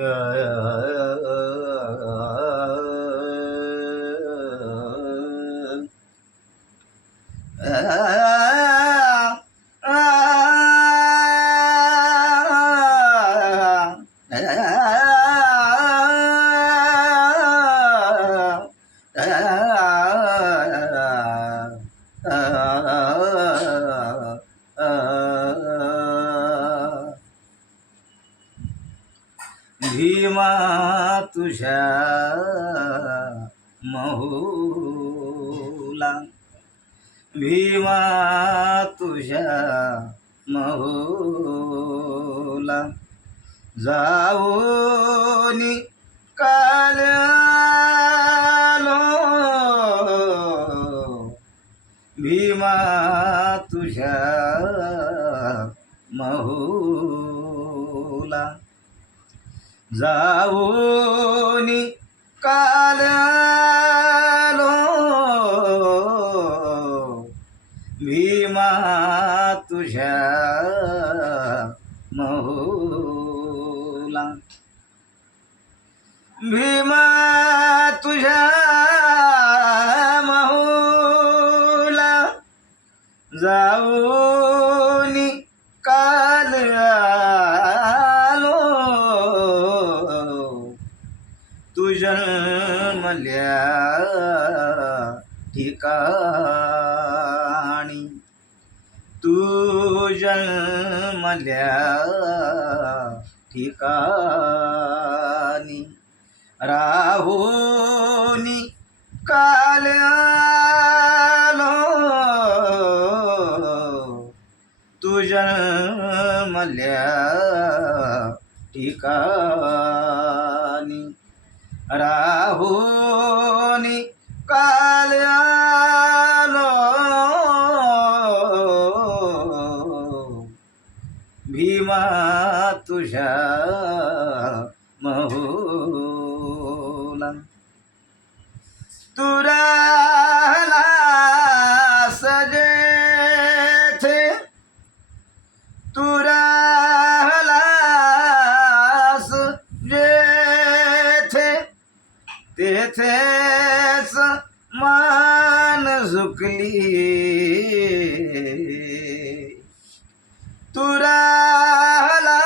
Ah Bhima तुझ्या महुला. भीमा तुझ्या महुला. जाऊनी काल भीमा तुझ्या महुला. जाऊनी काल भीमा तुझ्या महुला भीमा तुझ्या महुला जाऊनी जन्मल्या ठिकाणी. तू जन्मल्या ठिकाणी. राहोनी काल तू जन्मल्या ठिकाणी. राहुनी काल आलो भीमा तुझ्या महुला तेथेच मान झुकली. तुराला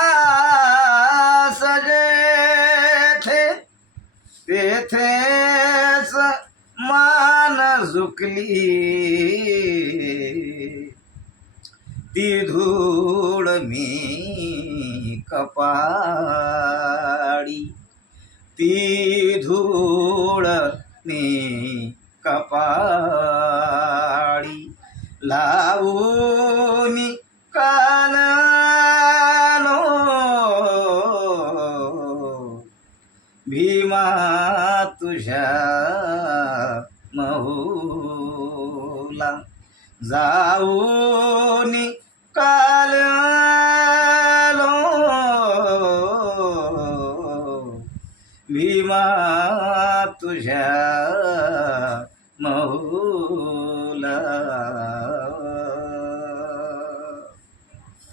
सजेथे तेथेच मान झुकली. ती धूळ मी कपा ती धूळ मी कपाळी लावूनी कानालो भीमा तुझ्या महुला जाऊनी काल भीमा तुझ्या